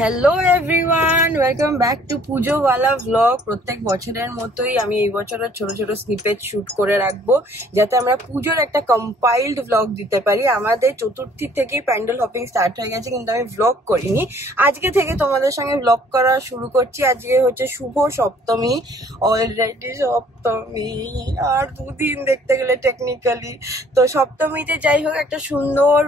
Hello everyone, welcome back to Pujowala vlog. প্রত্যেক বছরের মতোই আমি এই বছরের ছোট ছোট স্নিপেট শুট করে রাখবো, যাতে আমরা পুজোর একটা কম্পাইলড ভ্লগ দিতে পারি। আমাদের চতুর্থী থেকেই প্যান্ডেল হপিং স্টার্ট হয়ে গেছে, কিন্তু আমি ভ্লগ করিনি। আজকে থেকে তোমাদের সঙ্গে ভ্লগ করা শুরু করছি। আজকে হচ্ছে শুভ সপ্তমী, অলরেডি সপ্তমী, আর দুদিন দেখতে গেলে টেকনিক্যালি। তো সপ্তমীতে যাই হোক একটা সুন্দর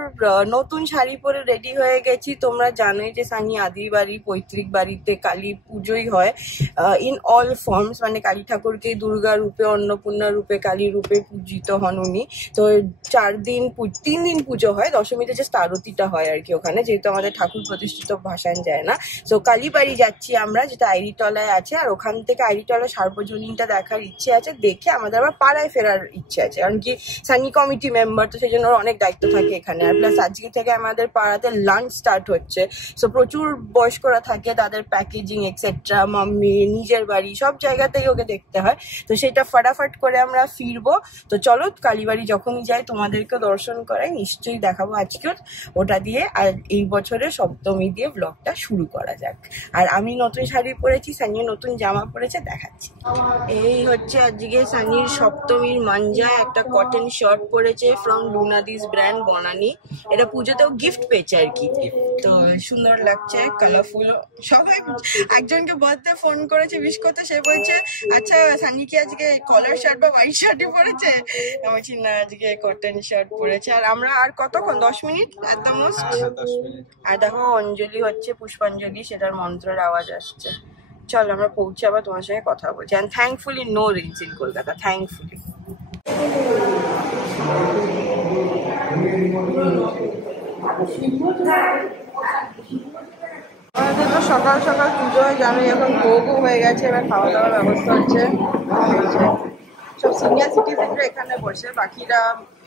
নতুন শাড়ি পরে রেডি হয়ে গেছি। তোমরা জানোই যে সানি আদি বাড়ি পৈতৃক বাড়িতে কালী পুজোই হয় ইন অল ফর্মস, মানে কালী ঠাকুরকে দুর্গা রূপে, অন্নপূর্ণা রূপে, কালী রূপে পূজিত হন উনি। তো 3 দিন পুজো হয়, দশমীতে যে আরতিটা হয় আর কি ওখানে, যেহেতু আমাদের ঠাকুর প্রতিষ্ঠিত ভাসান যায় না। তো কালীবাড়ি যাচ্ছি আমরা, যেটা আইরিতলায় আছে, আর ওখান থেকে আইরিতলা সার্বজনীনটা দেখার ইচ্ছে আছে। দেখে আমাদের আবার পাড়ায় ফেরার ইচ্ছে আছে, কারণ কি সানি কমিটি মেম্বার, তো সেই জন্য অনেক দায়িত্ব থাকে এখানে। আর প্লাস আজকে থেকে আমাদের পাড়াতে লাঞ্চ স্টার্ট হচ্ছে, সো প্রচুর বয়স্করা থাকে, তাদের প্যাকেজিং এক্সেট্রা, মাম্মি, নিজের বাড়ি, সব জায়গা থেকে ওকে দেখতে হয়। তো সেটা ফটাফট করে আমরা ফিরবো। তো চলো, কালীবাড়ি যখনই যাই তোমাদেরকে দর্শন করাই, নিশ্চয়ই দেখাবো আজকেও ওটা দিয়ে। আর এই বছরের সপ্তমী দিয়ে ব্লগটা শুরু করা যাক। আর আমি নতুন শাড়ি পরেছি, সানিও নতুন জামা পরেছে, দেখাচ্ছি। এই হচ্ছে আজকে সানির সপ্তমীর মাঞ্জা, একটা কটন শার্ট পরেছে ফ্রম লুনাদিস ব্র্যান্ড বনানি। এটা পুজোতেও গিফট পেয়েছে আর কি, তো সুন্দর লাগছে, কালারফুল। সবাই একজনকে বার্থডে ফোন করেছে উইশ করতে, সে বলছে আচ্ছা সানি কি আজকে কলার শার্ট বা হোয়াইট শার্টই পরেছে? আমি বলছি না, আজকে কটন শার্ট পরেছে। আর আমরা আর কতক্ষণ, 10 মিনিট এট দ্য মোস্ট। আর দেখো অঞ্জলি হচ্ছে, পুষ্পাঞ্জলি, সেটার মন্ত্রের আওয়াজ আসছে। চল আমরা পৌঁছে আবার তোমার সঙ্গে কথা বলছি। And thankfully no rain in Kolkata, thankfully. আমাদের তো সকাল সকাল পুজো হয়, জানোই, এখন ভোগও হয়ে গেছে, এবার খাওয়া দাওয়ার ব্যবস্থা হচ্ছে। সব সিনিয়র সিটিজেনরা এখানে বসে, বাকিরা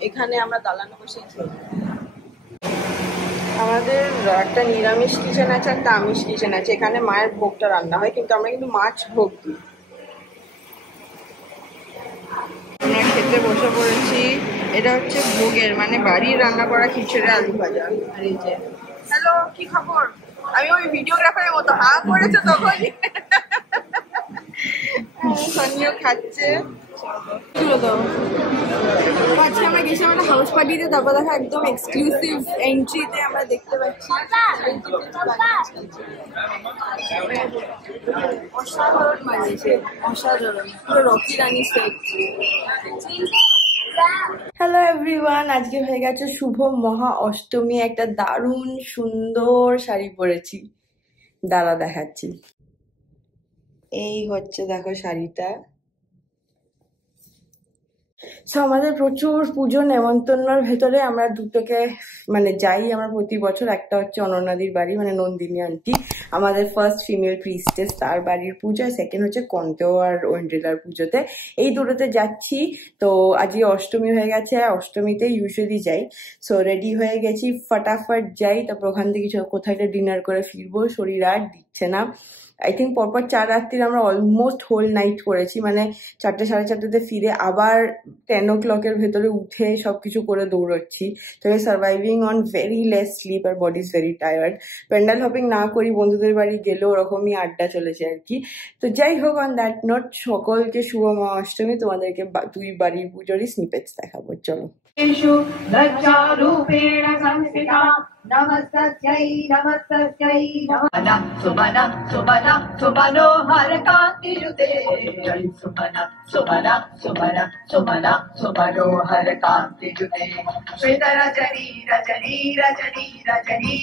এখানে আমরা দালানে বসেই খেয়ে। আমাদের একটা নিরামিষ কিচেন আছে, একটা আমিষ কিচেন আছে। এখানে মায়ের ভোগটা রান্না হয়, কিন্তু আমরা কিন্তু মাছ ভোগ দিই। আমরা খেতে বসে পড়েছি। এটা হচ্ছে ভোগের, মানে বাড়ির রান্না করা খিচুড়ি আলু ভাজা। আর এই যে, হ্যালো, কি খবর? আমি ওই ভিডিওগ্রাফারের মতো হা করেছে তখনই। সানিও খাচ্ছে। আজকে আমরা গেছিলাম একটা হাউস পার্টিতে, তারপর দেখা একদম এক্সক্লুসিভ এন্ট্রিতে আমরা দেখতে পাচ্ছি অসাধারণ বানিয়েছে, অসাধারণ, পুরো রকি রানী সেট। হ্যালো এভরিওয়ান, আজকে হয়ে গেছে শুভ মহা অষ্টমী। একটা দারুণ সুন্দর শাড়ি পরেছি, দাঁড়া দেখাচ্ছি। এই হচ্ছে দেখো শাড়িটা। আমাদের প্রচুর পুজো নেমন্তন্নর ভেতরে আমরা দুটোকে মানে যাই আমরা প্রতি বছর। একটা হচ্ছে অনন্যাদির বাড়ি, মানে নন্দিনী আন্টি, আমাদের ফার্স্ট ফিমেল প্রিস্টেস, তার বাড়ির পুজো। সেকেন্ড হচ্ছে কন্তেও আর ওয়েন্ড্রিলার পুজোতে। এই দুটোতে যাচ্ছি। তো আজকে অষ্টমী হয়ে গেছে, অষ্টমীতে ইউজুয়ালি যাই। সো রেডি হয়ে গেছি, ফটাফট যাই। তারপর ওখান থেকে কোথায় একটা ডিনার করে ফিরবো, শরীর আর দিচ্ছে না। আই থিঙ্ক পরপর 4 রাত্রির আমরা অলমোস্ট হোল নাইট করেছি, মানে 4টে সাড়ে 4টেতে ফিরে আবার 10 o'clock ভেতরে উঠে সবকিছু করে দৌড়চ্ছি। তো surviving on very less sleep, আর body is very tired. Pandal hopping না করি, বন্ধুদের বাড়ি গেলেও ওরকমই আড্ডা চলেছে আর কি। তো যাই হোক, অন দ্যাট নোট, সকলকে শুভ মহা অষ্টমী। তোমাদেরকে 2 বাড়ির পুজোরই স্নিপেটস দেখাবো, চলো। नमस्तस्यै नमस्तस्यै नमः सुमन सुमन सुमनोहर कान्तियुते सुमन सुमन सुमन सुमन सुमनोहर कान्तियुते श्वेत रजनी रजनी रजनी रजनी।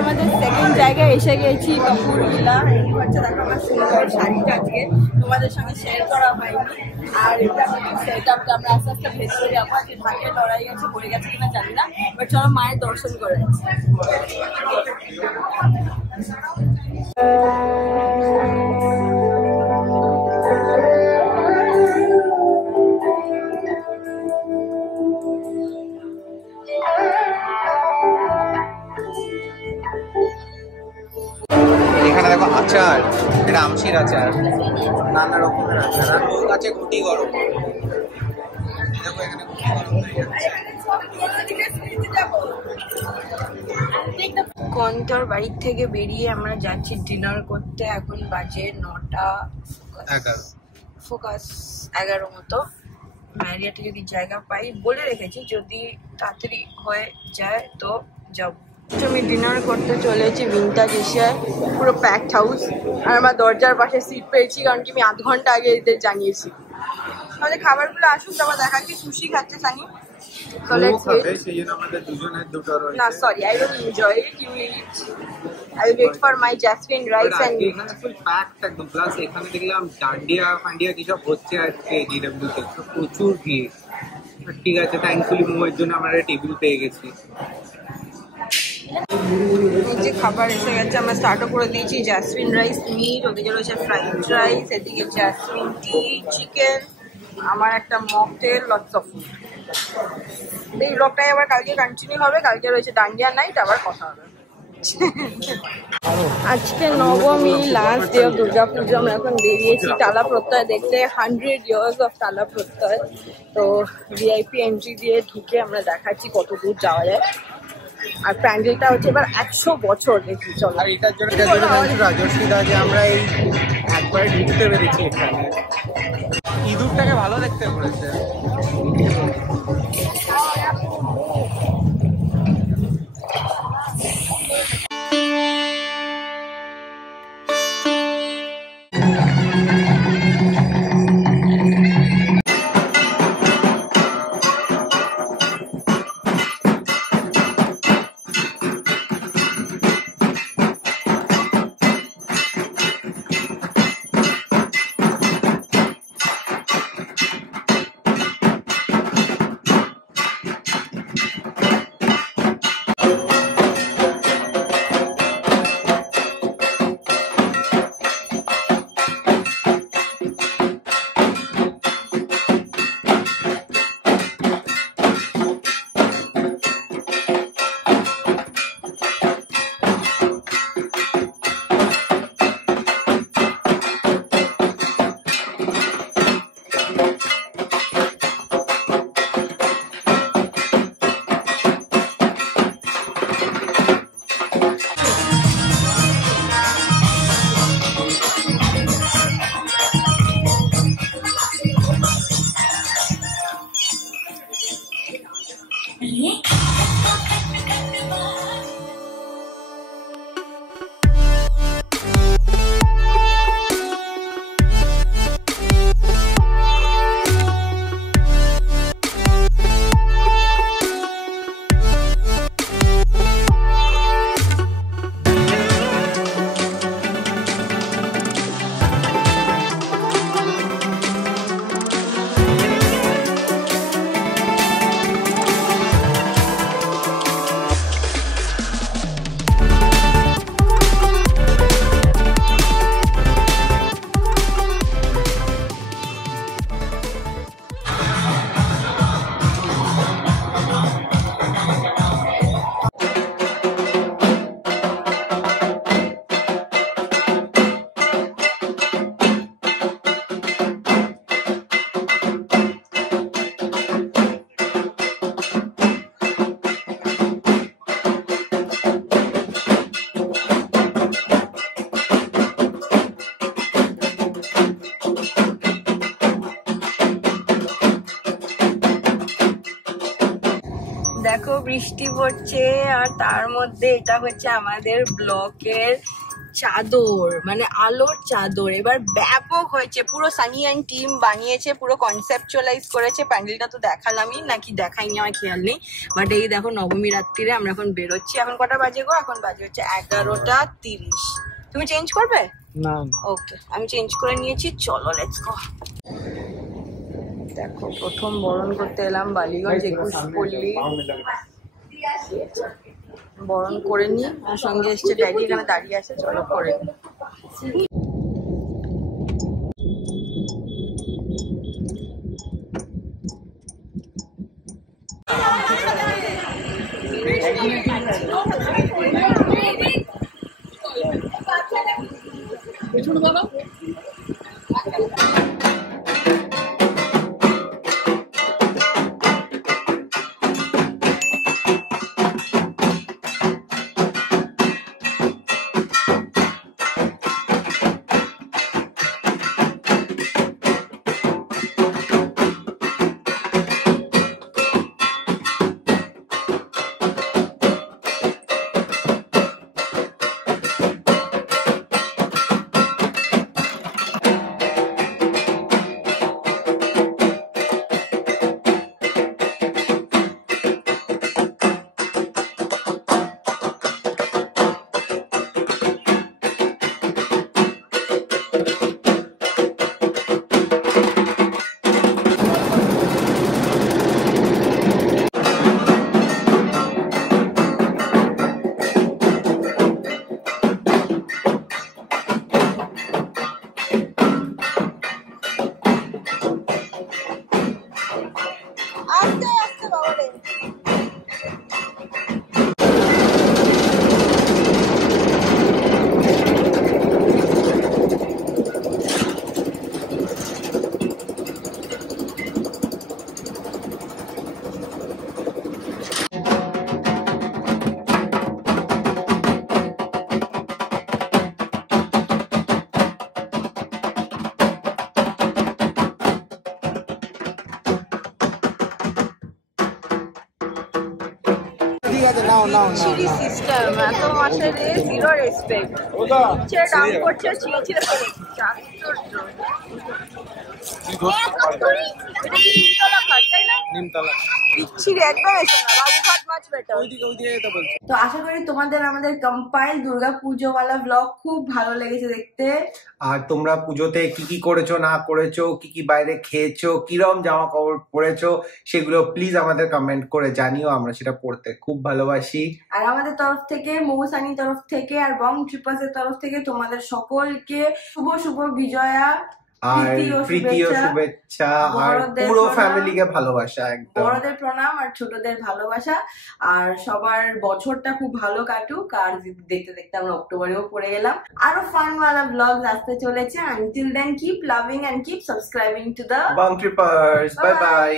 আমাদের সেকেন্ড জায়গায় এসে গেছি, কপুরভিলা। এই হচ্ছে দেখো আমার সুন্দর শাড়িটা আজকে তোমাদের সঙ্গে শেয়ার করা হয়নি। আর এটা আমাদের সেট আপটা, আমরা আস্তে আস্তে ভেতরে যাবো। যে ঢাকের লড়াই আছে, পড়ে গেছে কিনা জানি না, বাট চলো মায়ের দর্শন করে। এখানে দেখো আচার, এটা আমশির আচার, নানা রকমের আছে। রান্নার কাছে ঘটি গরম, দেখো এখানে ঘটি গরম হয়ে যাচ্ছে। কন্তর বাড়ির থেকে বেরিয়ে আমরা যাচ্ছি ডিনার করতে। এখন বাজে 9:11 ফোকাস 11 মতো। ম্যারিয়াটে যদি জায়গা পাই বলে রেখেছি, যদি তাড়াতাড়ি হয়ে যায় তো যাব। আমি ডিনার করতে চলেছি ভিন্টাজ এশিয়ায়, পুরো প্যাকড হাউস। আর আমার দরজার পাশে সিট পেয়েছি, কারণ কি আমি আধ ঘন্টা আগে এদের জানিয়েছি। আমাদের খাবারগুলো আসুক, তারপর দেখাচ্ছি। সুশি খাচ্ছে Sunny. So let's wait. No, sorry, I will enjoy it. You eat. I will wait for my jasmine rice and meat. এখানে ফুল প্যাকড একদম। প্লাস এখানে দেখলাম ডান্ডিয়া কি সব হচ্ছে আজকে ডিডব্লিউ তে, প্রচুর ভিড়। ঠিক আছে, থ্যাঙ্কফুলি মোয়ের জন্য আমরা টেবিল পেয়ে গেছি। যে খাবার এসে গেছে, আমরা স্টার্টও করে দিয়েছি। জাসমিন রাইস, মিট, ওদিকে রয়েছে ফ্রাইড রাইস, এদিকে জাসমিন টি, চিকেন, আমার একটা মকটেল, লটস অফ ফুড। এই ব্লগটাই আবার কালকে কন্টিনিউ হবে। কালকে রয়েছে ডান্ডিয়া নাইট, আবার কথা হবে। আজকে নবমী, লাস্ট ডে অফ দুর্গা পুজো। আমরা এখন বেরিয়েছি টালা প্রত্যয় দেখতে, 100 years অফ টালা প্রত্যয়। তো ভিআইপি এন্ট্রি দিয়ে ঢুকে আমরা দেখাচ্ছি কত দূর যাওয়া যায়। আর প্যান্ডেলটা হচ্ছে এবার 100 বছর দেখি। চলো। আর এটার জন্য রাজস্বী দা যে আমরা এই একবার ঢুকতে পেরেছি এখানে। ইঁদুরটাকে ভালো দেখতে করেছে। দেখো বৃষ্টি পড়ছে, আর তার মধ্যে এটা হচ্ছে আমাদের ব্লকের চাদর, মানে আলোর চাদর। এবার ব্যাপক হয়েছে, পুরো সানি অ্যান্ড টিম বানিয়েছে, পুরো কনসেপচুয়ালাইজ করেছে। প্যান্ডেলটা তো দেখালামই, নাকি দেখাইনি আমার খেয়াল নেই। বাট এই দেখো নবমী রাত্রিরে আমরা এখন বেরোচ্ছি। এখন কটা বাজে গো? এখন বাজে হচ্ছে 11:30। তুমি চেঞ্জ করবে? না। ওকে, আমি চেঞ্জ করে নিয়েছি। চলো লেটস গো। দেখো প্রথম বরণ করতে এলাম বালিগঞ্জ 21 পল্লী। বরণ করে নি, আমার সঙ্গে এসছে ড্যাডি, এখানে দাঁড়িয়ে আছে। চলো করে নি। আছে নাও নাও চিড়ি সিস্টেম এত মাসে রে জিরো রেসপেক্ট নিচে ডাম করছে চিড়ে ফেলেছে আশ্চর্য এটা কি নিমতলা ঘাট তাই না নিমতলা বিচ্ছিরি একদম এসো না বাবুঘাট মাছ বেটার ওইদিকে যেতে বলছি তো আশা করি তোমাদের আমাদের কম্পাইল দুর্গা পুজোওয়ালা ব্লগ খুব ভালো লেগেছে দেখতে আর তোমরা পুজোতে কি কি করেছো না করেছো কি কি বাইরে খেয়েছো কিরম জামা কাপড় পরেছো সেগুলো প্লিজ আমাদের কমেন্ট করে জানিও, আমরা সেটা পড়তে খুব ভালোবাসি। আর আমাদের তরফ থেকে মৌসানির তরফ থেকে আর বং ট্রিপাসের তরফ থেকে তোমাদের সকলকে শুভ শুভ বিজয়া আর প্রীতি ও শুভেচ্ছা আর পুরো ফ্যামিলিকে ভালোবাসা, একদম বড়দের প্রণাম আর ছোটদের ভালোবাসা। আর সবার বছরটা খুব ভালো কাটুক। আর দেখতে দেখতে আমরা অক্টোবরেও পড়ে গেলাম। আরো ফানওয়ালা ব্লগস আসতে চলেছে। Until then keep loving and keep subscribing to the Bong Trippers. Bye by.